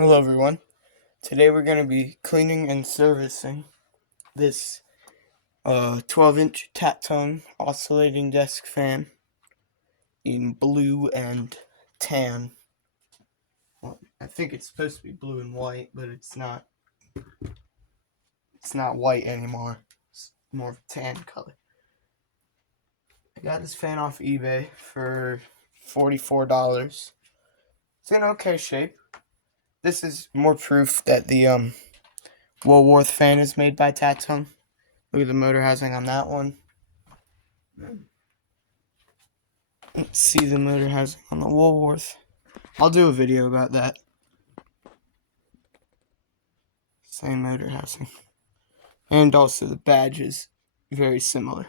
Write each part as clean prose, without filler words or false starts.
Hello everyone. Today we're going to be cleaning and servicing this 12-inch Tatung Oscillating Desk Fan in blue and tan. Well, I think it's supposed to be blue and white, but it's not. It's not white anymore. It's more of a tan color. I got this fan off eBay for $44. It's in okay shape. This is more proof that the Woolworth fan is made by Tatung. Look at the motor housing on that one. Let's see the motor housing on the Woolworth. I'll do a video about that. Same motor housing. And also the badge is very similar.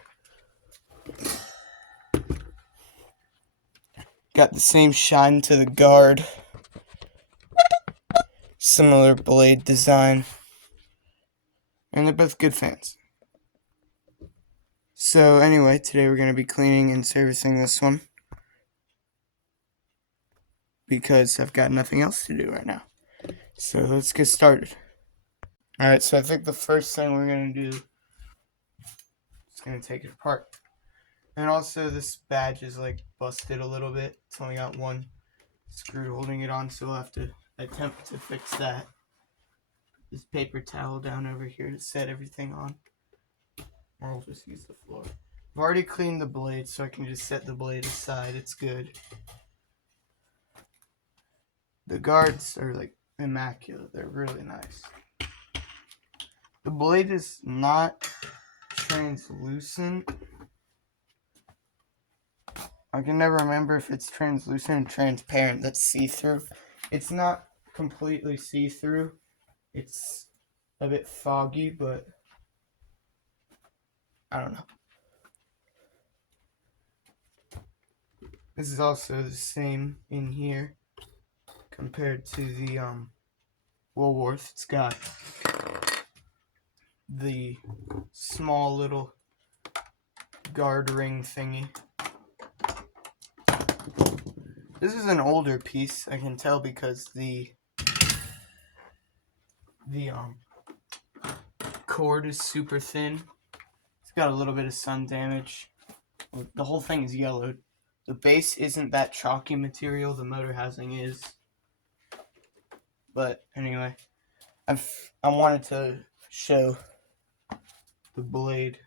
Got the same shine to the guard. Similar blade design. And they're both good fans. So anyway, today we're going to be cleaning and servicing this one. Because I've got nothing else to do right now. So let's get started. Alright, so I think the first thing we're going to do is going to take it apart. And also this badge is like busted a little bit. It's only got one screw holding it on, so we'll have to attempt to fix that. This paper towel down over here to set everything on. Or we'll just use the floor. I've already cleaned the blade, so I can just set the blade aside. It's good. The guards are like immaculate. They're really nice. The blade is not translucent. I can never remember if it's translucent or transparent. That's see-through. It's not completely see-through. It's a bit foggy, but I don't know. This is also the same in here compared to the Woolworth. It's got the small little guard ring thingy. This is an older piece, I can tell, because the cord is super thin. It's got a little bit of sun damage. The whole thing is yellowed. The base isn't that chalky material. The motor housing is. But anyway, I wanted to show the blade.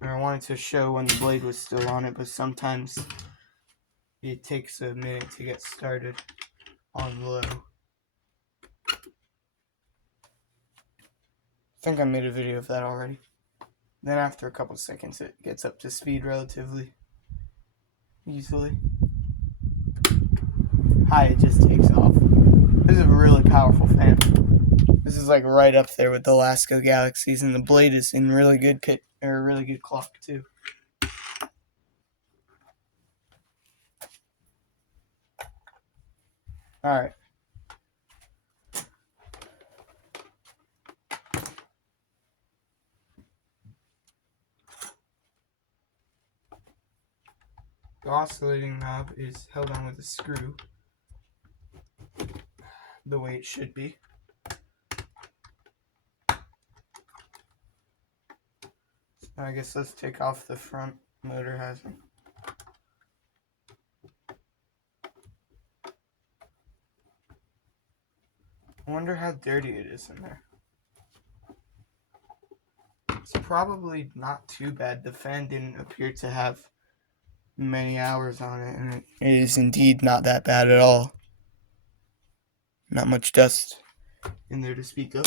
Or I wanted to show when the blade was still on it, but sometimes it takes a minute to get started on low. I think I made a video of that already. Then after a couple seconds it gets up to speed relatively easily. High, it just takes off. This is a really powerful fan. This is like right up there with the Alaska Galaxies, and the blade is in really good really good clock too. Alright. The oscillating knob is held on with a screw, the way it should be. So I guess let's take off the front motor housing. I wonder how dirty it is in there. It's probably not too bad. The fan didn't appear to have many hours on it, and it is indeed not that bad at all. Not much dust in there to speak of.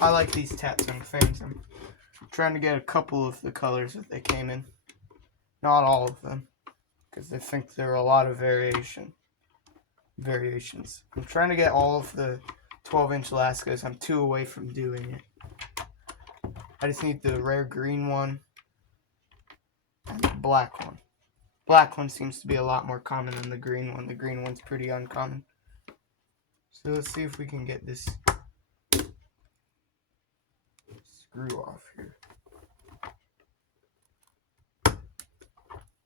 I like these Tatung fans. I'm trying to get a couple of the colors that they came in. Not all of them, because I think there are a lot of variations. I'm trying to get all of the 12-inch Alaskas. I'm 2 away from doing it. I just need the rare green one and the black one. Black one seems to be a lot more common than the green one. The green one's pretty uncommon. So let's see if we can get this screw off here.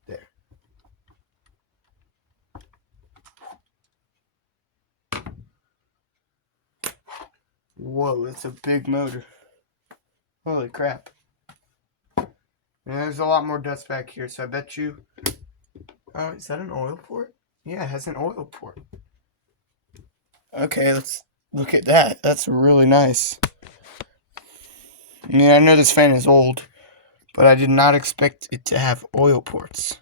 There. Whoa, that's a big motor. Holy crap. And there's a lot more dust back here, so I bet you... Oh, is that an oil port? Yeah, it has an oil port. Okay, let's look at that. That's really nice. I mean, I know this fan is old, but I did not expect it to have oil ports.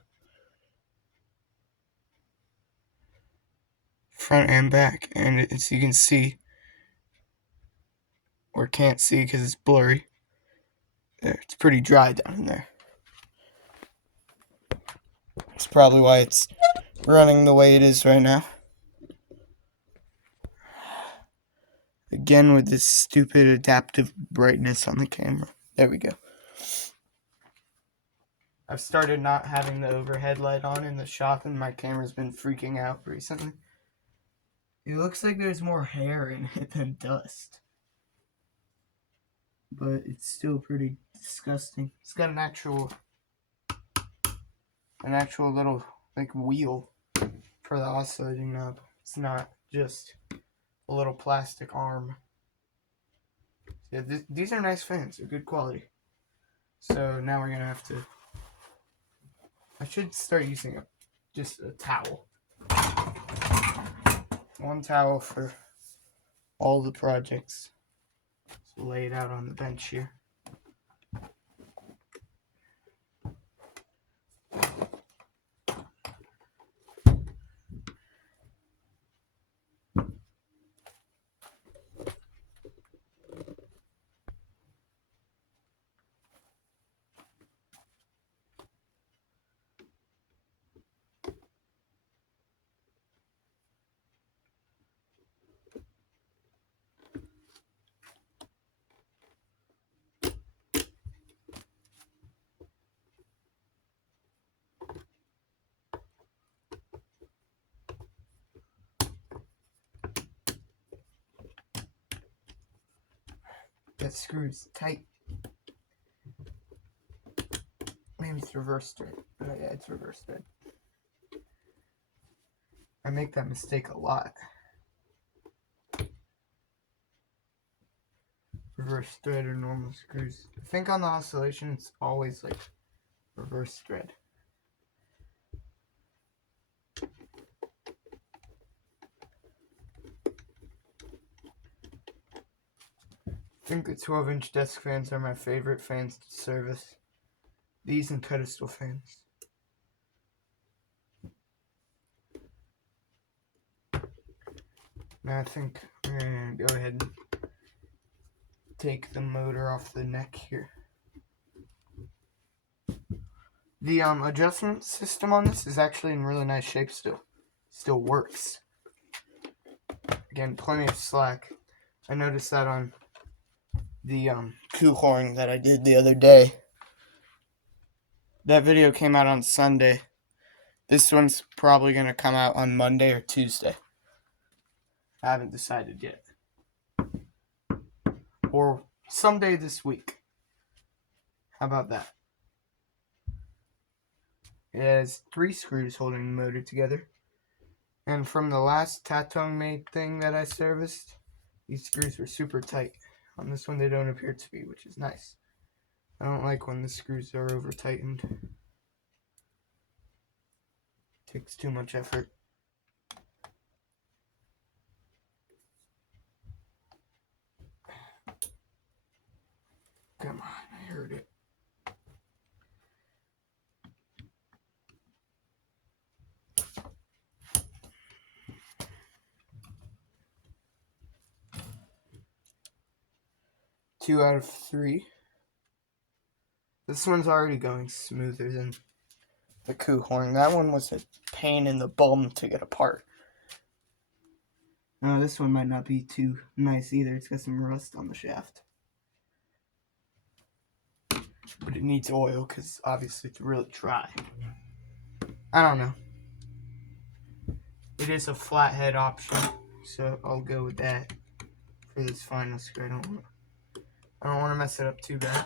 Front and back, and as you can see, or can't see because it's blurry. There, it's pretty dry down in there. That's probably why it's running the way it is right now. Again with this stupid adaptive brightness on the camera. There we go. I've started not having the overhead light on in the shop, and my camera's been freaking out recently. It looks like there's more hair in it than dust. But it's still pretty disgusting. It's got an actual little like wheel for the oscillating knob. It's not just a little plastic arm. Yeah, these are nice fans. They're good quality. So now we're gonna have to... I should start using just a towel. One towel for all the projects. So lay it out on the bench here. That screw's tight. Maybe it's reverse thread. Oh yeah, it's reverse thread. I make that mistake a lot. Reverse thread or normal screws. I think on the oscillation it's always like reverse thread. I think the 12-inch desk fans are my favorite fans to service. These and pedestal fans. Now I think we're going to go ahead and take the motor off the neck here. The adjustment system on this is actually in really nice shape still. Still works. Again, plenty of slack. I noticed that on the coup horn that I did the other day. That video came out on Sunday. This one's probably going to come out on Monday or Tuesday. I haven't decided yet. Or someday this week. How about that? It has 3 screws holding the motor together. And from the last Tatung made thing that I serviced, these screws were super tight. On this one they don't appear to be, which is nice. I don't like when the screws are over tightened. Takes too much effort. Come on, I heard it. Two out of 3. This one's already going smoother than the coup horn. That one was a pain in the bum to get apart. This one might not be too nice either. It's got some rust on the shaft. But it needs oil because obviously it's really dry. I don't know. It is a flathead option, so I'll go with that for this final screw. I don't want to mess it up too bad.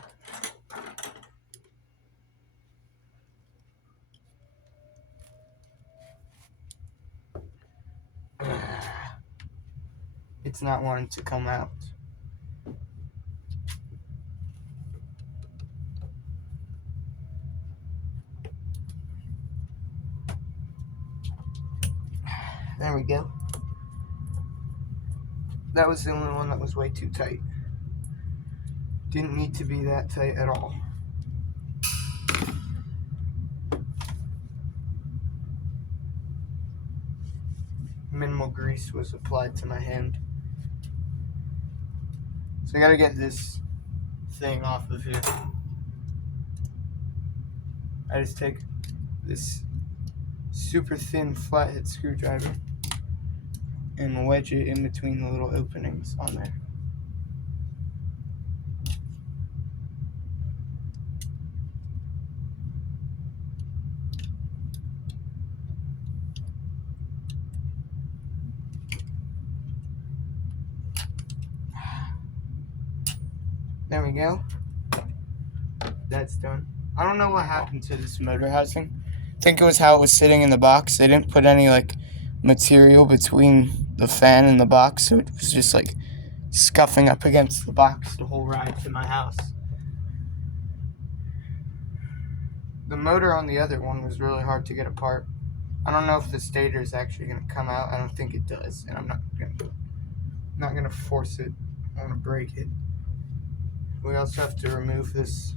It's not wanting to come out. There we go. That was the only one that was way too tight. Didn't need to be that tight at all. Minimal grease was applied to my hand. So I gotta get this thing off of here. I just take this super thin flathead screwdriver and wedge it in between the little openings on there. There we go. That's done. I don't know what happened to this motor housing. I think it was how it was sitting in the box. They didn't put any like material between the fan and the box, so it was just like scuffing up against the box the whole ride to my house. The motor on the other one was really hard to get apart. I don't know if the stator is actually going to come out. I don't think it does, and I'm not going to force it. I want to break it. We also have to remove this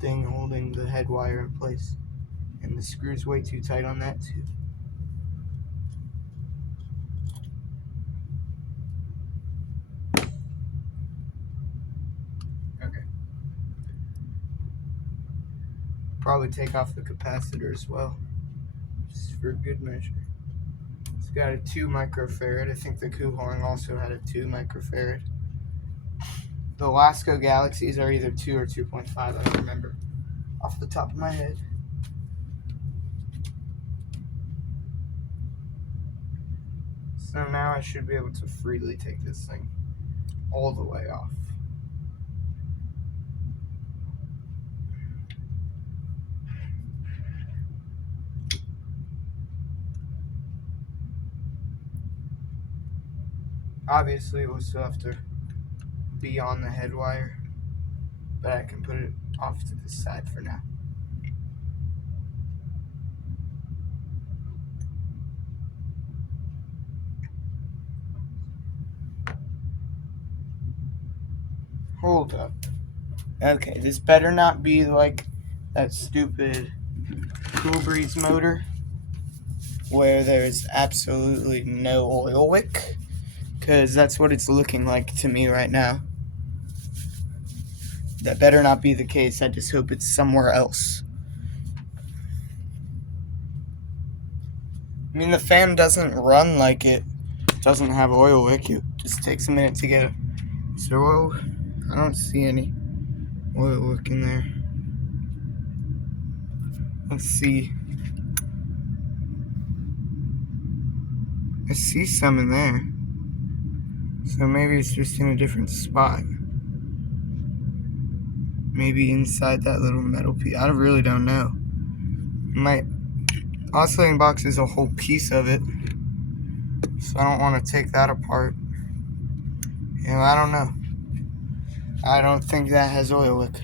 thing holding the head wire in place, and the screw's way too tight on that too. Okay. Probably take off the capacitor as well, just for good measure. It's got a 2 microfarad. I think the Kuhorn also had a 2 microfarad. The Lasco Galaxies are either 2 or 2.5, I don't remember off the top of my head. So now I should be able to freely take this thing all the way off. Obviously, it will still have to be on the head wire, but I can put it off to the side for now. Hold up. Okay, this better not be like that stupid Cool Breeze motor where there's absolutely no oil wick, because that's what it's looking like to me right now. That better not be the case. I just hope it's somewhere else. I mean, the fan doesn't run like it doesn't have oil wick. It just takes a minute to get it. So I don't see any oil wick in there. Let's see. I see some in there. So maybe it's just in a different spot. Maybe inside that little metal piece. I really don't know. My oscillating box is a whole piece of it, so I don't want to take that apart. I don't know. I don't think that has oil wick.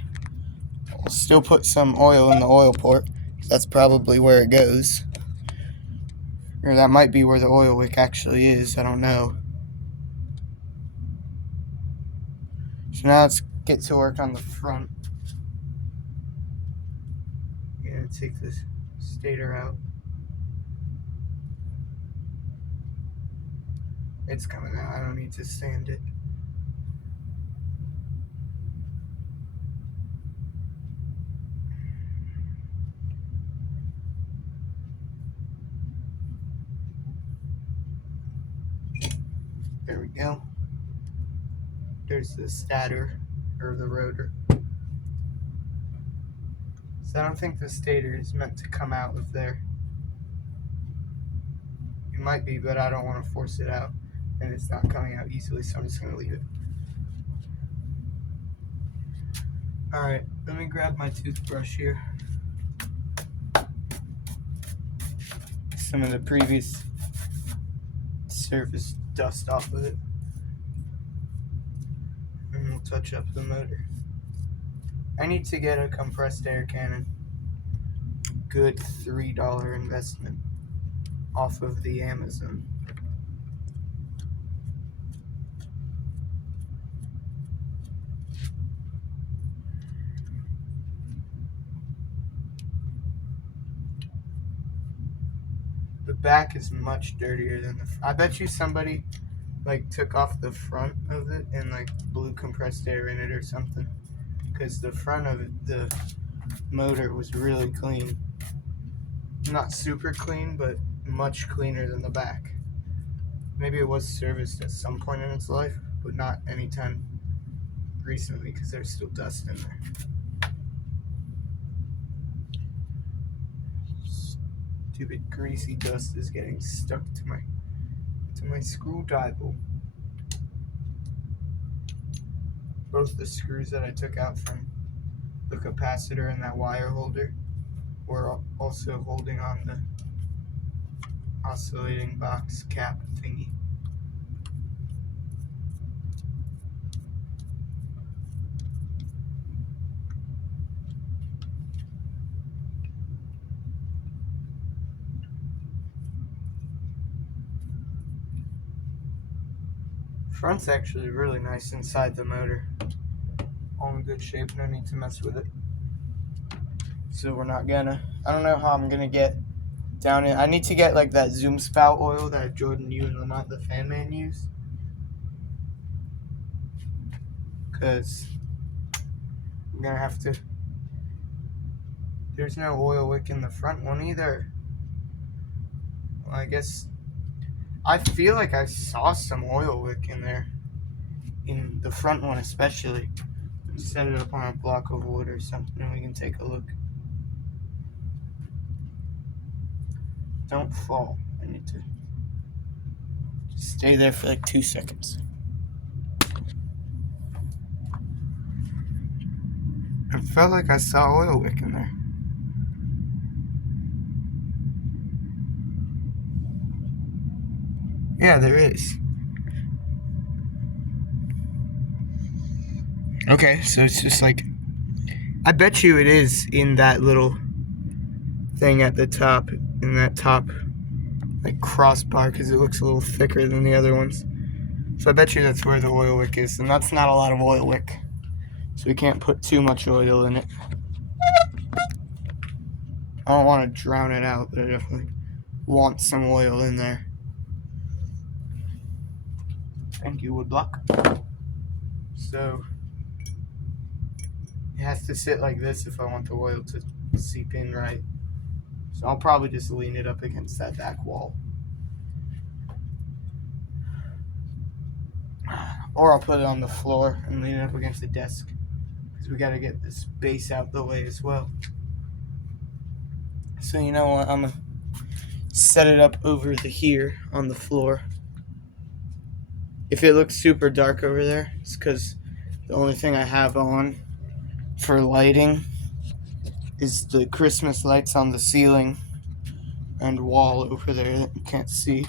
I'll still put some oil in the oil port. That's probably where it goes. Or that might be where the oil wick actually is. I don't know. So now let's get to work on the front. I'm going to take this stator out. It's coming out. I don't need to sand it. There we go. There's the stator, or the rotor. So I don't think the stator is meant to come out of there. It might be, but I don't want to force it out, and it's not coming out easily, so I'm just going to leave it. Alright, let me grab my toothbrush here. Some of the previous surface dust off of it. And we'll touch up the motor. I need to get a compressed air cannon. Good $3 investment. off of the Amazon. The back is much dirtier than the front. I bet you somebody like took off the front of it and like blew compressed air in it or something, because the front of it, the motor was really clean. Not super clean, but much cleaner than the back. Maybe it was serviced at some point in its life, but not anytime recently because there's still dust in there. Stupid greasy dust is getting stuck to my screwdriver. Both the screws that I took out from the capacitor and that wire holder were also holding on the oscillating box cap thingy. Front's actually really nice inside the motor. All in good shape, no need to mess with it. So we're not gonna, I don't know how I'm gonna get down in. I need to get like that zoom spout oil that Jordan, you and Lamont the fan man use, because I'm gonna have to. There's no oil wick in the front one either. Well, I guess I feel like I saw some oil wick in there, in the front one especially. Set it up on a block of wood or something and we can take a look. Don't fall. I need to just stay there for like 2 seconds. I felt like I saw oil wick in there. Yeah, there is. Okay, so it's just like, I bet you it is in that little thing at the top, in that top like crossbar, because it looks a little thicker than the other ones. So I bet you that's where the oil wick is, and that's not a lot of oil wick, so we can't put too much oil in it. I don't want to drown it out, but I definitely want some oil in there. Thank you, woodblock. So it has to sit like this if I want the oil to seep in right. So I'll probably just lean it up against that back wall. Or I'll put it on the floor and lean it up against the desk, because we got to get this base out the way as well. So you know what, I'm going to set it up over here on the floor. If it looks super dark over there, it's because the only thing I have on for lighting is the Christmas lights on the ceiling and wall over there that you can't see,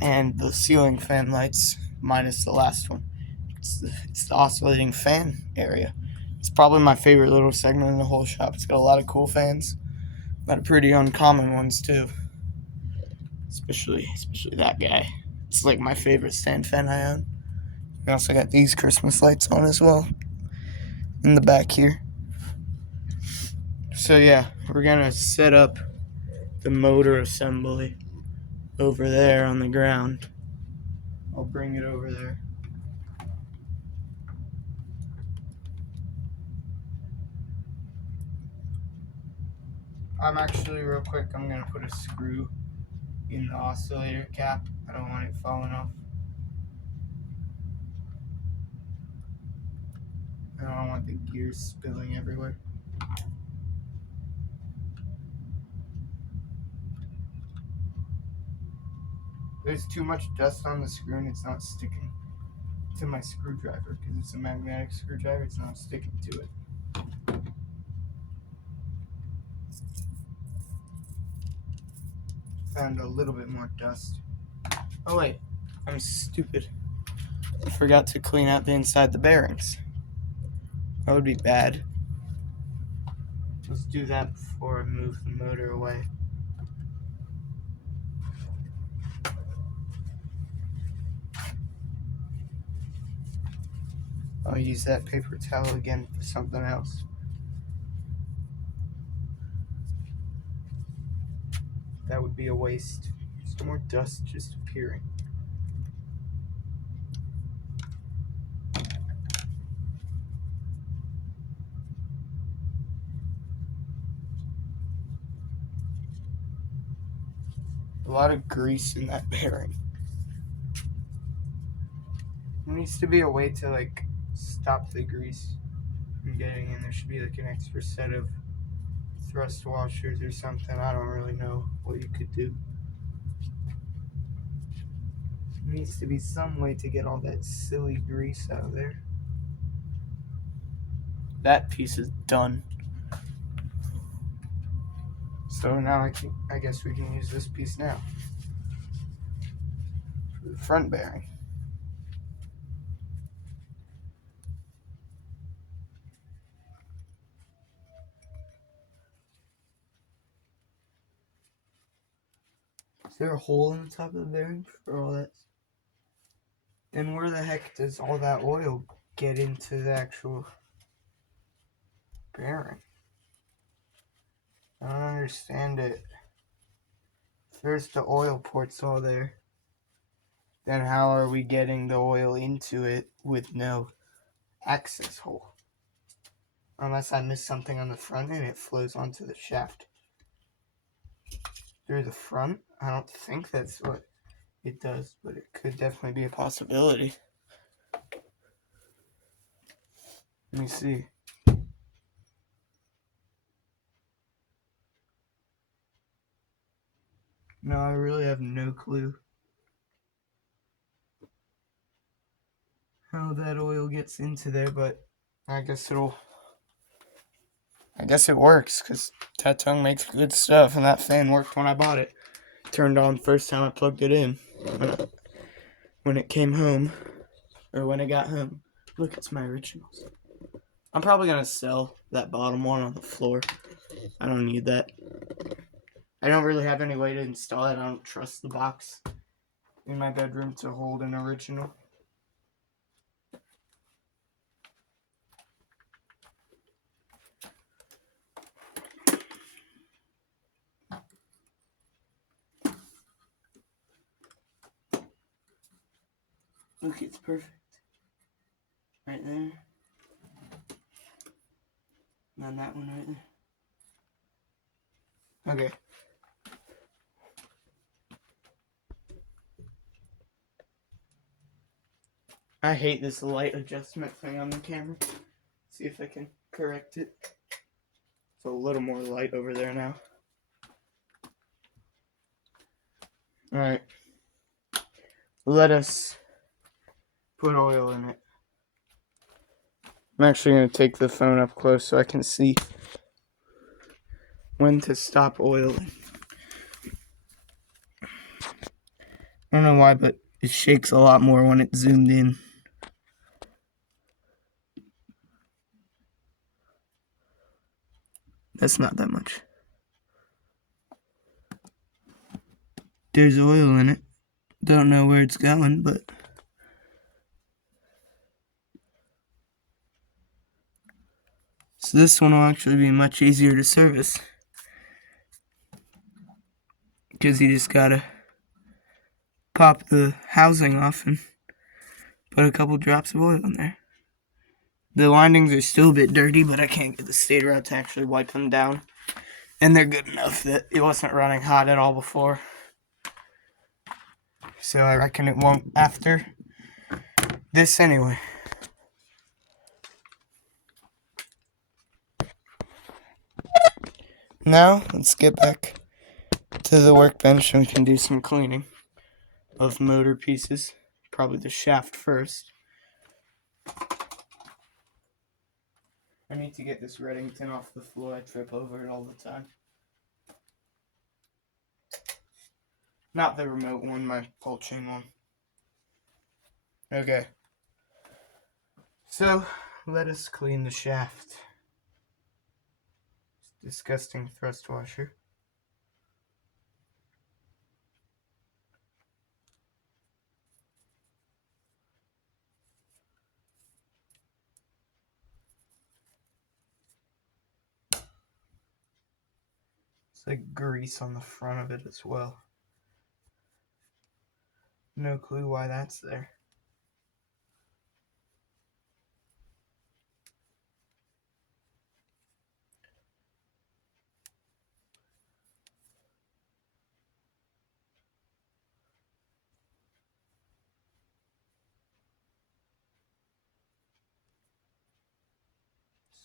and the ceiling fan lights minus the last one. It's the oscillating fan area. It's probably my favorite little segment in the whole shop. It's got a lot of cool fans, a lot of pretty uncommon ones too. Especially that guy. It's like my favorite stand fan I own. We also got these Christmas lights on as well in the back here. So yeah, we're gonna set up the motor assembly over there on the ground. I'll bring it over there. I'm actually, real quick, I'm gonna put a screw in the oscillator cap. I don't want it falling off. I don't want the gears spilling everywhere. There's too much dust on the screw and it's not sticking to my screwdriver, because it's a magnetic screwdriver. It's not sticking to it. Found a little bit more dust. Oh wait, I'm stupid. I forgot to clean out the inside the bearings. That would be bad. Let's do that before I move the motor away. I'll use that paper towel again for something else. That would be a waste. Just more dust just appearing. A lot of grease in that bearing. There needs to be a way to like stop the grease from getting in. There should be like an extra set of thrust washers or something. I don't really know what you could do. There needs to be some way to get all that silly grease out of there. That piece is done. So now I guess we can use this piece now for the front bearing. Is there a hole in the top of the bearing for all that? Then where the heck does all that oil get into the actual bearing? I don't understand it. First the oil port's all there. Then how are we getting the oil into it with no access hole? Unless I missed something on the front and it flows onto the shaft. Through the front? I don't think that's what it does, but it could definitely be a possibility. Let me see. No, I really have no clue how that oil gets into there, but I guess it works, because Tatung makes good stuff, and that fan worked when I bought it. Turned on first time I plugged it in. When it came home, or when it got home. Look, it's my originals. I'm probably going to sell that bottom one on the floor. I don't need that. I don't really have any way to install it. I don't trust the box in my bedroom to hold an original. Look, it's perfect. Right there. And then that one right there. Okay. I hate this light adjustment thing on the camera. See if I can correct it. It's a little more light over there now. Alright. Let us put oil in it. I'm actually going to take the phone up close so I can see when to stop oiling. I don't know why, but it shakes a lot more when it's zoomed in. That's not that much. There's oil in it. Don't know where it's going, but so this one will actually be much easier to service, because you just gotta pop the housing off and put a couple drops of oil in there. The windings are still a bit dirty, but I can't get the stator out to actually wipe them down. And they're good enough that it wasn't running hot at all before. So I reckon it won't after this anyway. Now, let's get back to the workbench and we can do some cleaning of motor pieces. Probably the shaft first. I need to get this Reddington off the floor. I trip over it all the time. Not the remote one, my pull chain one. Okay. So, let us clean the shaft. Disgusting thrust washer. It's like grease on the front of it as well. No clue why that's there.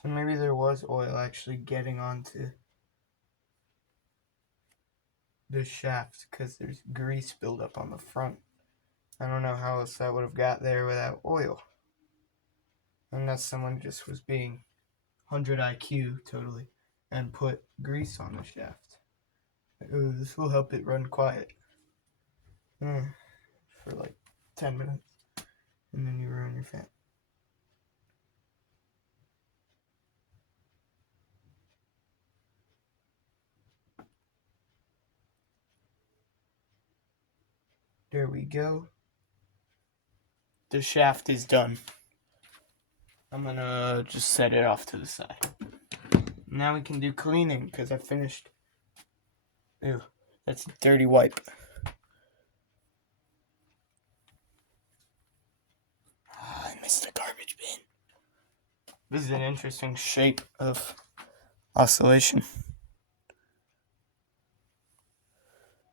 So maybe there was oil actually getting onto the shaft because there's grease buildup on the front. I don't know how else that would have got there without oil. Unless someone just was being 100 IQ totally and put grease on the shaft. Ooh, this will help it run quiet. For like 10 minutes. And then you ruin your fan. There we go. The shaft is done. I'm gonna just set it off to the side. Now we can do cleaning because I finished. Ew, that's a dirty wipe. I missed the garbage bin. This is an interesting shape of oscillation.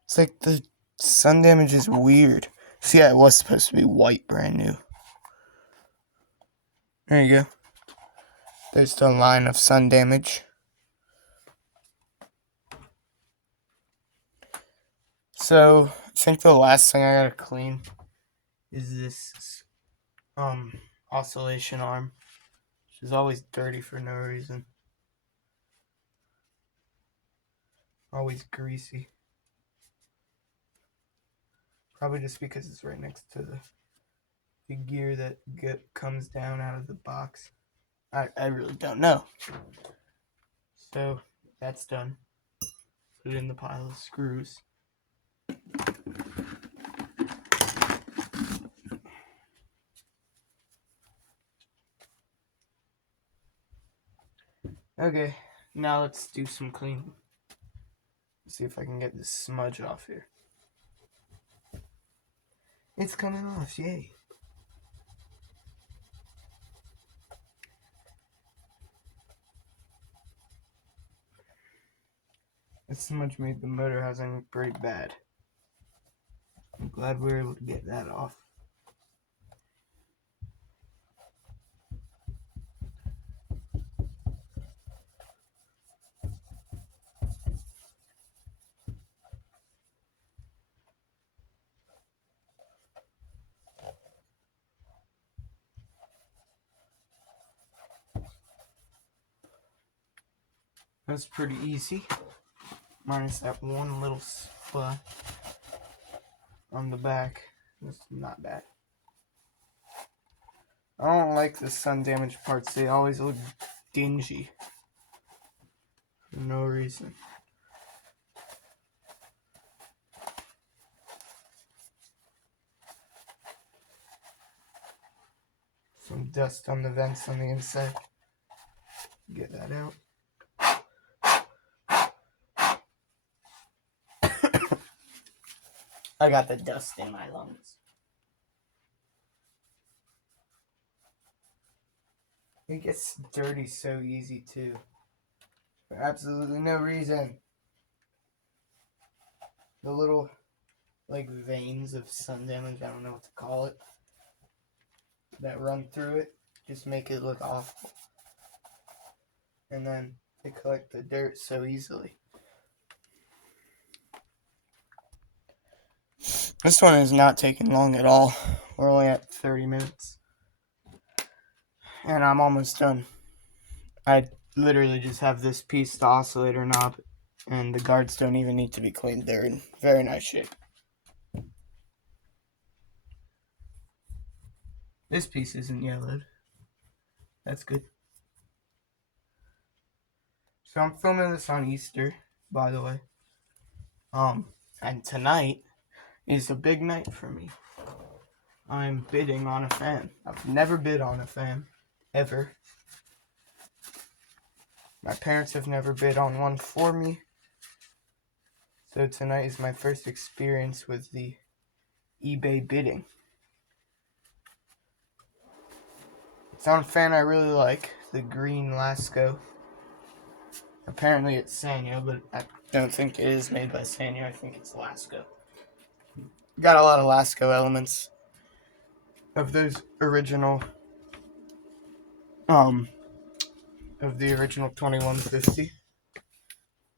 It's like the sun damage is weird. So yeah, it was supposed to be white, brand new. There you go. There's the line of sun damage. So I think the last thing I gotta clean is this oscillation arm, which is always dirty for no reason. Always greasy. Probably just because it's right next to the gear that comes down out of the box. I really don't know. So that's done. Put it in the pile of screws. Okay, now let's do some cleaning. See if I can get this smudge off here. It's coming off, yay. This smudge made the motor housing pretty bad. I'm glad we were able to get that off. That's pretty easy, minus that one little spot on the back. It's not bad. I don't like the sun damaged parts. They always look dingy for no reason. Some dust on the vents on the inside. Get that out. I got the dust in my lungs. It gets dirty so easy too. For absolutely no reason. The little like veins of sun damage, I don't know what to call it, that run through it just make it look awful. And then they collect the dirt so easily. This one is not taking long at all. We're only at 30 minutes. And I'm almost done. I literally just have this piece, the oscillator knob, and the guards don't even need to be cleaned. They're in very nice shape. This piece isn't yellowed. That's good. So I'm filming this on Easter, by the way. And tonight is a big night for me. I'm bidding on a fan. I've never bid on a fan, ever. My parents have never bid on one for me. So tonight is my first experience with the eBay bidding. It's on a fan I really like, the green Lasco. Apparently it's Sanyo, but I don't think it is made by Sanyo. I think it's Lasco. Got a lot of Lasco elements of those original, of the original 2150.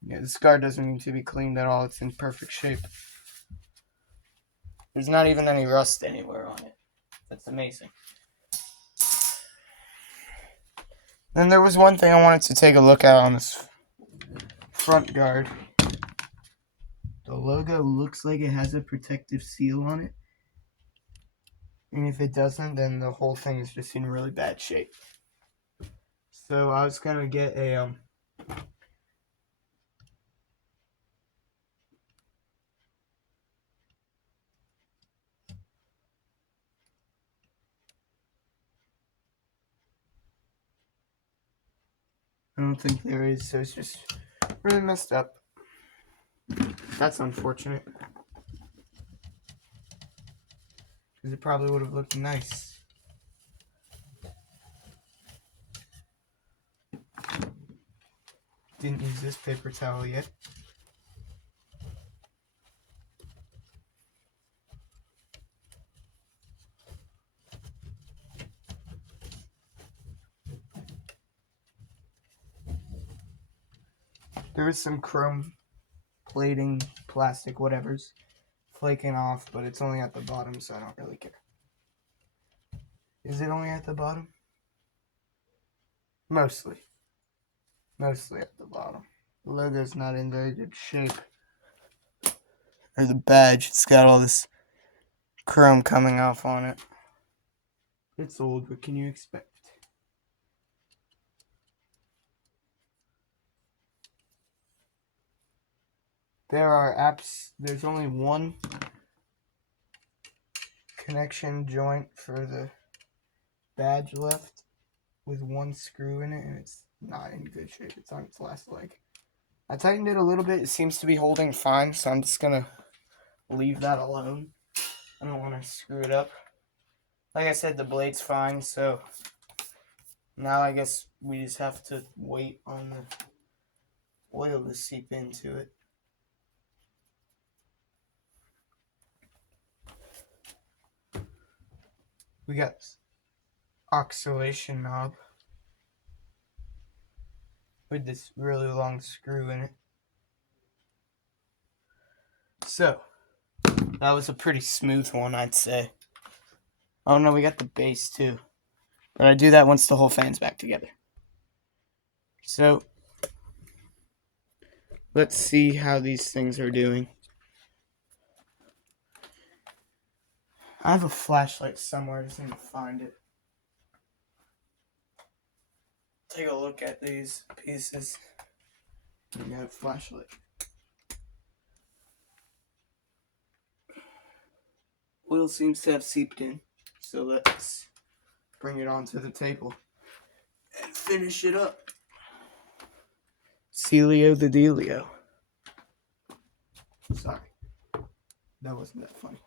Yeah, this guard doesn't need to be cleaned at all. It's in perfect shape. There's not even any rust anywhere on it. That's amazing. Then there was one thing I wanted to take a look at on this front guard. The logo looks like it has a protective seal on it. And if it doesn't, then the whole thing is just in really bad shape. So I was gonna get a I don't think there is, so it's just really messed up. That's unfortunate. Because it probably would have looked nice. Didn't use this paper towel yet. There was some chrome plating, plastic, whatever's flaking off, but it's only at the bottom, so I don't really care. Is it only at the bottom? Mostly. Mostly at the bottom. The logo's not in very good shape. Or the badge, it's got all this chrome coming off on it. It's old, what can you expect? There's only one connection joint for the badge left with one screw in it, and it's not in good shape. It's on its last leg. I tightened it a little bit. It seems to be holding fine, so I'm just gonna leave that alone. I don't want to screw it up. Like I said, the blade's fine, so now I guess we just have to wait on the oil to seep into it. We got oscillation knob with this really long screw in it. So, that was a pretty smooth one, I'd say. Oh no, we got the base too. But I do that once the whole fan's back together. So, let's see how these things are doing. I have a flashlight somewhere, I just need to find it. Take a look at these pieces. We got a flashlight. Oil seems to have seeped in, so let's bring it onto the table and finish it up. Celio the Dealio. Sorry, that wasn't that funny.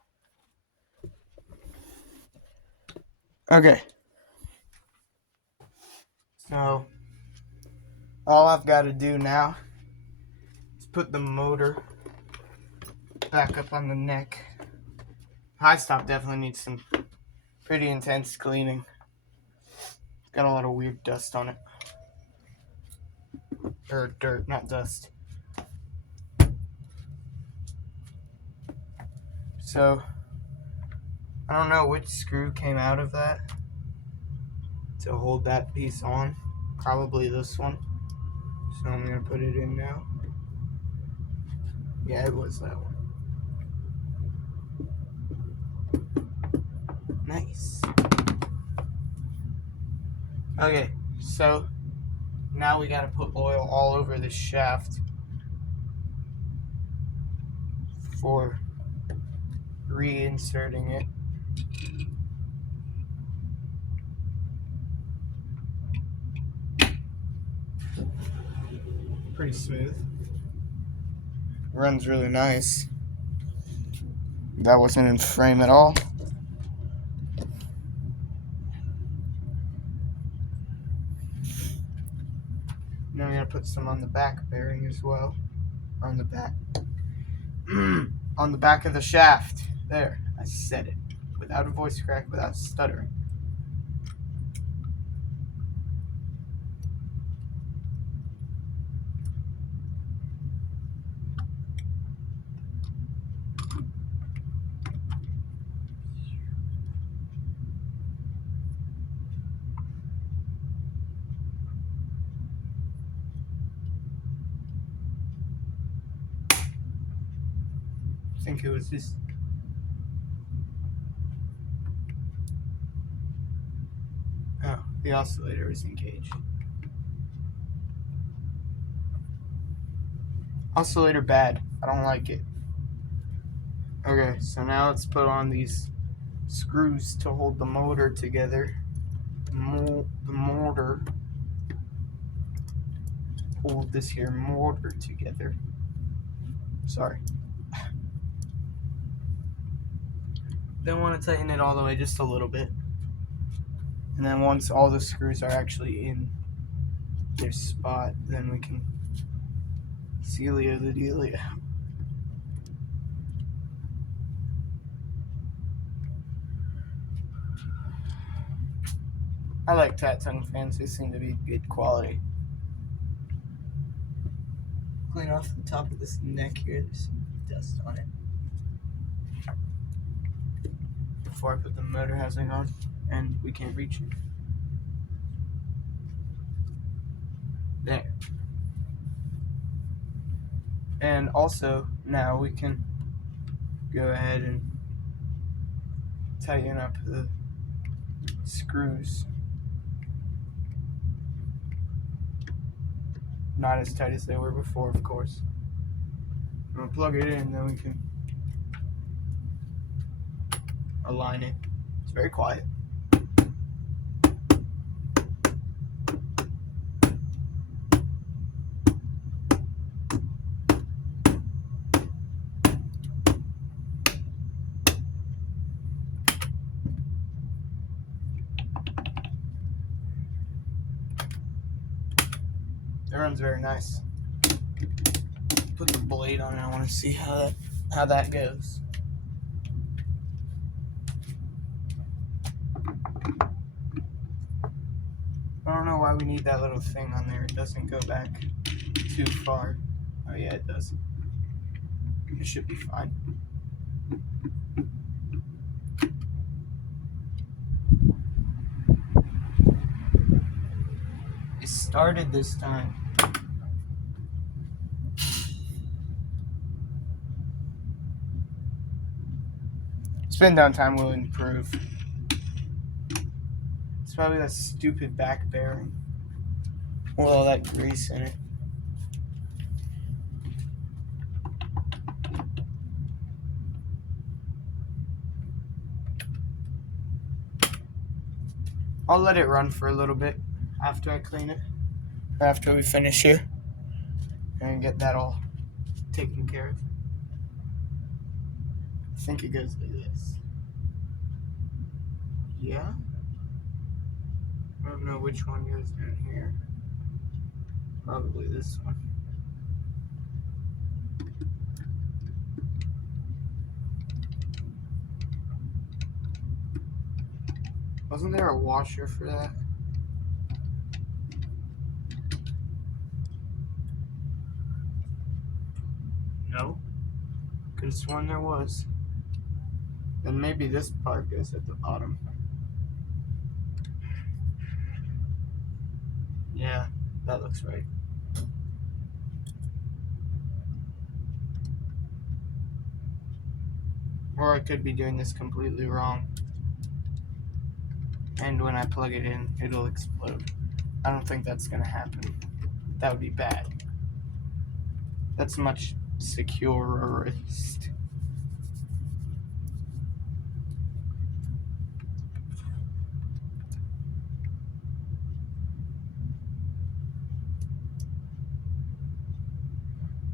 Okay. So, all I've got to do now is put the motor back up on the neck. High stop definitely needs some pretty intense cleaning. It's got a lot of weird dust on it. Or dirt, not dust. So, I don't know which screw came out of that to hold that piece on. Probably this one. So I'm going to put it in now. Yeah, it was that one. Nice. Okay, so now we got to put oil all over this shaft for reinserting it. Pretty smooth. Runs really nice. That wasn't in frame at all. Now I'm gonna put some on the back bearing as well. On the back. On the back of the shaft. There, I said it. Without a voice crack, without stuttering. I think it was this. Oh, the oscillator is engaged. Oscillator bad. I don't like it. Okay, so now let's put on these screws to hold the motor together. The motor. Hold this here motor together. Sorry. Then want to tighten it all the way just a little bit. And then once all the screws are actually in their spot, then we can sealio the dealio. I like Tatung fans, they seem to be good quality. Clean off the top of this neck here, there's some dust on it. Before I put the motor housing on, and we can't reach it. There. And also, now we can go ahead and tighten up the screws. Not as tight as they were before, of course. I'm gonna plug it in, then we can align it. It's very quiet. It runs very nice. Put the blade on it. I want to see how that goes. I don't know why we need that little thing on there. It doesn't go back too far. Oh yeah, it does. It should be fine. It started this time. Spin down time will improve. It's probably that stupid back bearing with all that grease in it. I'll let it run for a little bit after I clean it. After we finish here. And get that all taken care of. I think it goes like this. Yeah? I don't know which one goes down here. Probably this one. Wasn't there a washer for that? No. Could have sworn there was. Then maybe this part goes at the bottom. Yeah, that looks right. Or I could be doing this completely wrong. And when I plug it in, it'll explode. I don't think that's gonna happen. That would be bad. That's much securest.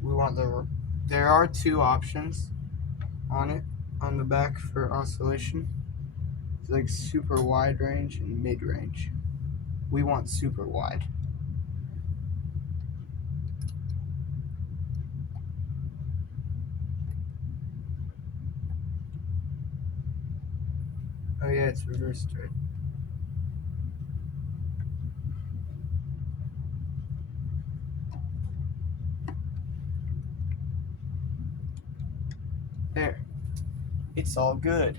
We want the There are two options on it, on the back for oscillation. It's like super wide range and mid range. We want super wide. Oh yeah, it's reversed right. There. It's all good.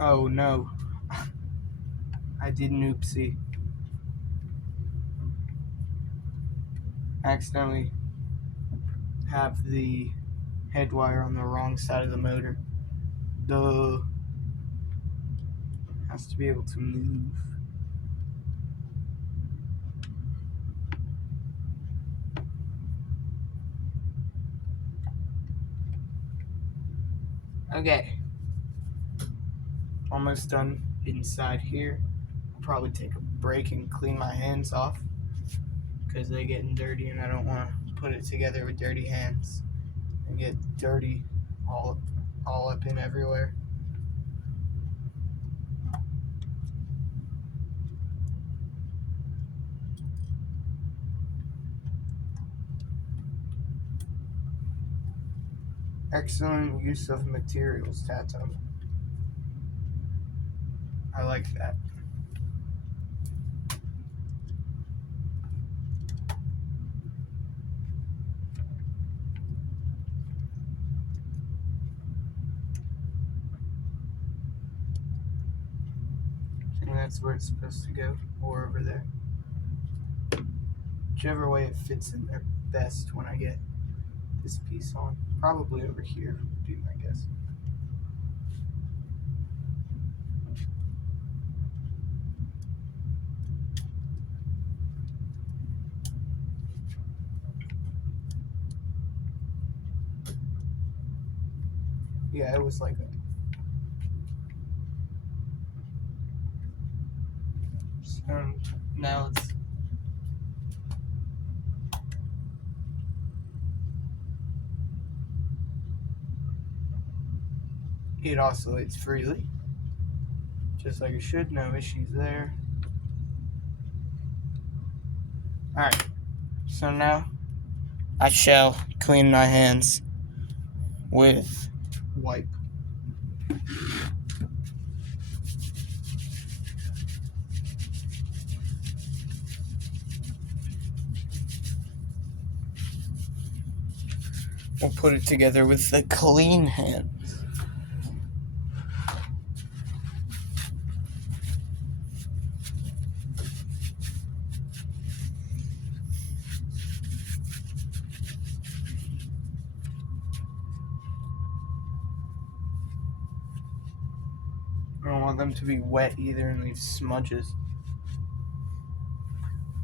Oh no. I did an oopsie. Accidentally have the head wire on the wrong side of the motor. Duh. Has to be able to move. Okay. Almost done inside here. I'll probably take a break and clean my hands off because they're getting dirty and I don't want to put it together with dirty hands and get dirty all up in everywhere. Excellent use of materials, Tatung. I like that. And that's where it's supposed to go, or over there. Whichever way it fits in there best when I get this piece on. Probably over here would be my guess. Yeah, it was like a... So now it oscillates freely, just like it should. No issues there. Alright, so now I shall clean my hands with wipe. We'll put it together with the clean hands. I don't want them to be wet either and leave smudges.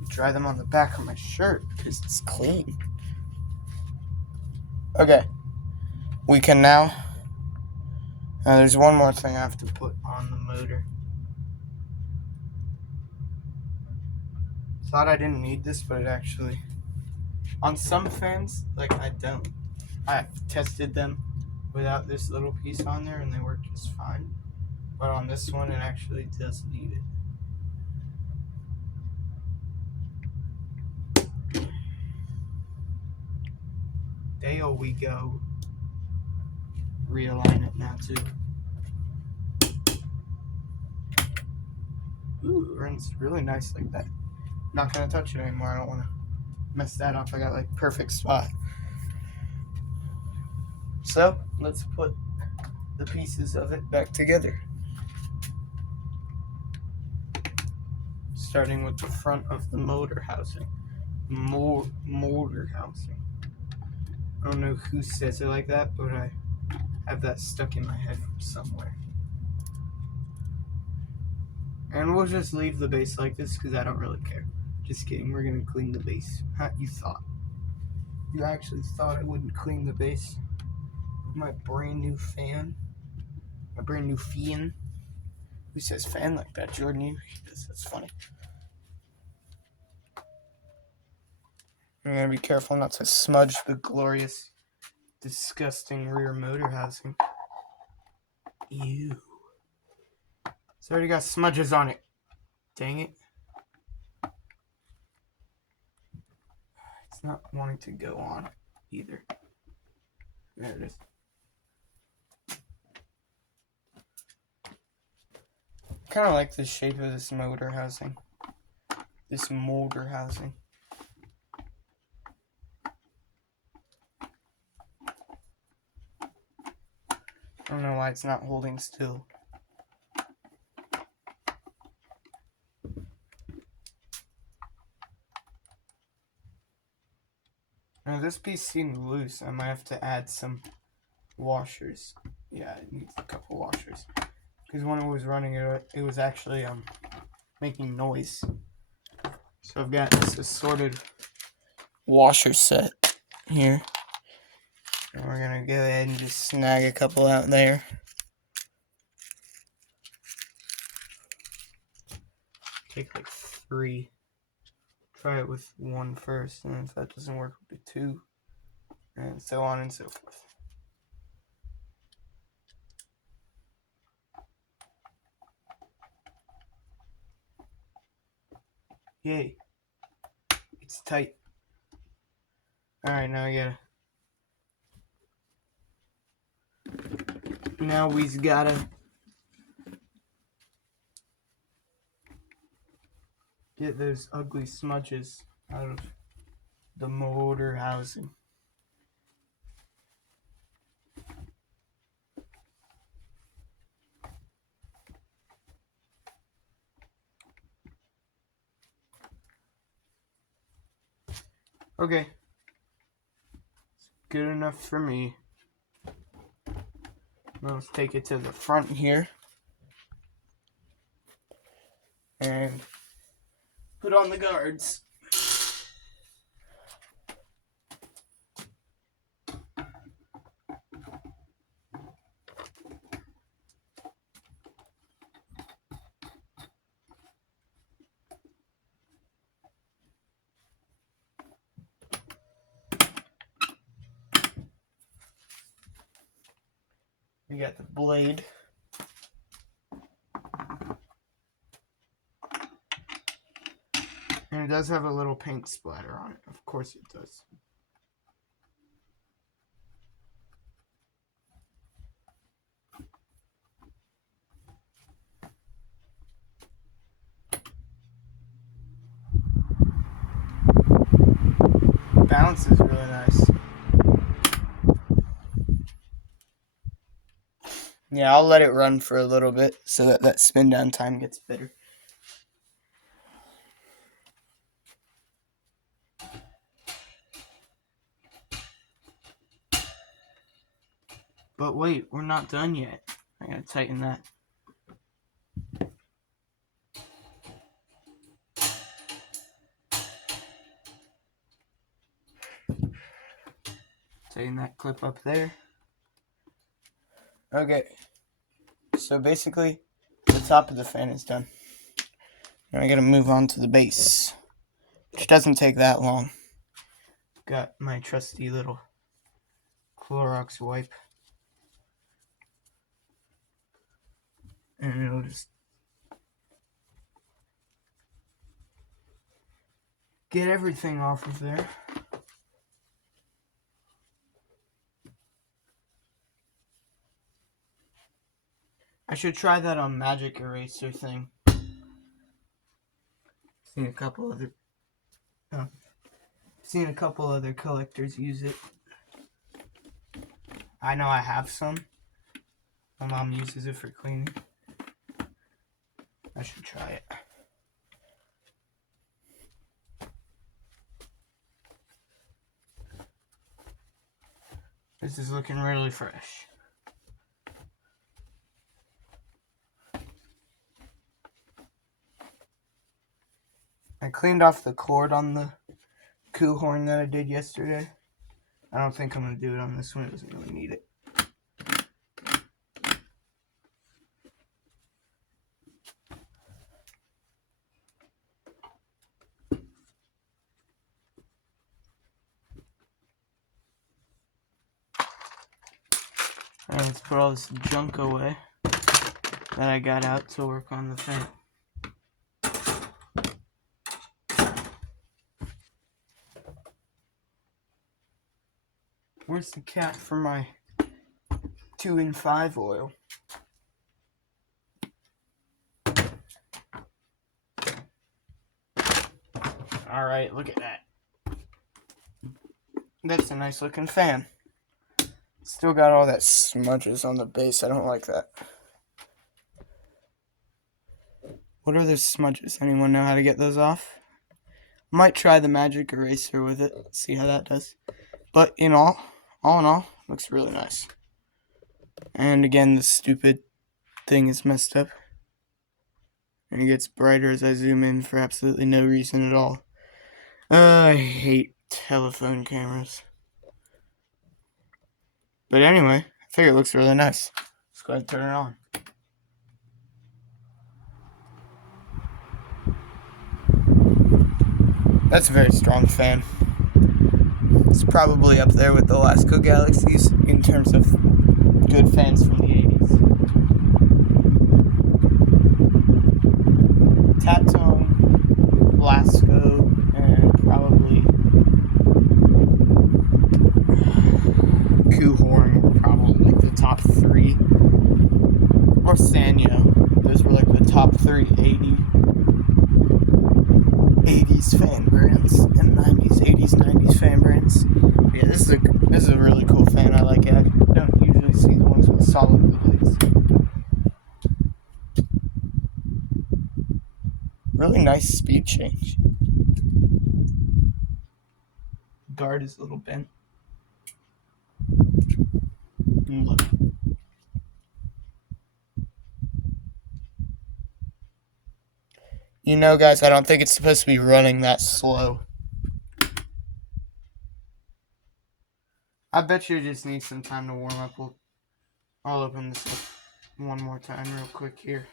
Dry them on the back of my shirt because it's clean. Okay, we can now... there's one more thing I have to put on the motor. Thought I didn't need this, but it actually... On some fans, like I don't. I've tested them without this little piece on there and they work just fine. But on this one, it actually does need it. There we go. Realign it now too. Ooh, it runs really nice like that. Not gonna touch it anymore. I don't want to mess that up. I got like perfect spot. So let's put the pieces of it back together. Starting with the front of the motor housing. Motor housing. I don't know who says it like that, but I have that stuck in my head from somewhere. And we'll just leave the base like this because I don't really care. Just kidding, we're gonna clean the base. You thought. You actually thought I wouldn't clean the base with my brand new fan? My brand new fan? Who says fan like that? Jordan, you? That's funny. I'm gonna be careful not to smudge the glorious, disgusting rear motor housing. Ew. It's already got smudges on it. Dang it. It's not wanting to go on either. There it is. Kind of like the shape of this motor housing. This motor housing. I don't know why it's not holding still. Now this piece seemed loose. I might have to add some washers. Yeah, it needs a couple washers. Because when it was running, it was actually making noise. So I've got this assorted washer set here. And we're going to go ahead and just snag a couple out there. Take like 3. Try it with 1 first, and if that doesn't work, we'll do 2. And so on and so forth. Yay. It's tight. Alright, now we've gotta get those ugly smudges out of the motor housing. Okay. It's good enough for me. Now let's take it to the front here. And put on the guards. We got the blade. And it does have a little paint splatter on it. Of course it does. Balance is really nice. Yeah, I'll let it run for a little bit so that spin down time gets better. But wait, we're not done yet. I gotta tighten that. Tighten that clip up there. Okay. So basically, the top of the fan is done. Now I gotta move on to the base, which doesn't take that long. Got my trusty little Clorox wipe. And it'll just get everything off of there. I should try that magic eraser thing. Seen a couple other collectors use it. I know I have some. My mom uses it for cleaning. I should try it. This is looking really fresh. I cleaned off the cord on the coup horn that I did yesterday. I don't think I'm going to do it on this one. It doesn't really need it. let's put all this junk away that I got out to work on the fan. Where's the cap for my 2 in 5 oil? Alright, look at that. That's a nice looking fan. Still got all that smudges on the base. I don't like that. What are those smudges? Anyone know how to get those off? Might try the magic eraser with it. See how that does. But all in all, looks really nice. And again, the stupid thing is messed up. And it gets brighter as I zoom in for absolutely no reason at all. I hate telephone cameras. But anyway, I figure it looks really nice. Let's go ahead and turn it on. That's a very strong fan. It's probably up there with the Alaska Galaxies in terms of good fans from the 80s. Tatung, Blasco, and probably Horn were probably like the top 3. Or Sanyo. Those were like the top 3 80s fan brands and 80s 90s fan brands. Yeah, this is a really cool fan. I like it. I don't usually see the ones with solid blades. Really nice speed change. Guard is a little bent. And look. Guys, I don't think it's supposed to be running that slow. I bet you just need some time to warm up. I'll open this up one more time real quick here.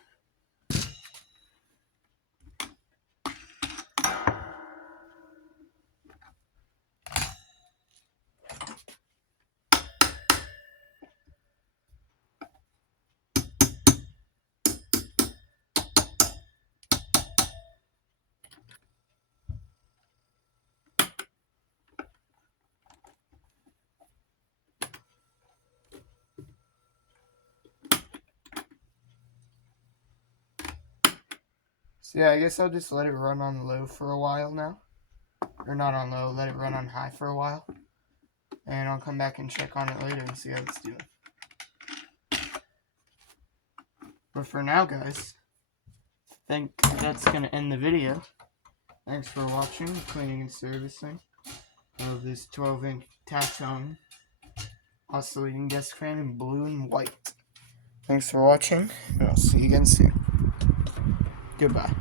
So yeah, I guess I'll just let it run on low for a while now. Or not on low, let it run on high for a while. And I'll come back and check on it later and see how it's doing. But for now, guys, I think that's going to end the video. Thanks for watching the cleaning and servicing of this 12-inch Tatung Oscillating Desk Fan in blue and white. Thanks for watching, and I'll see you again soon. Goodbye.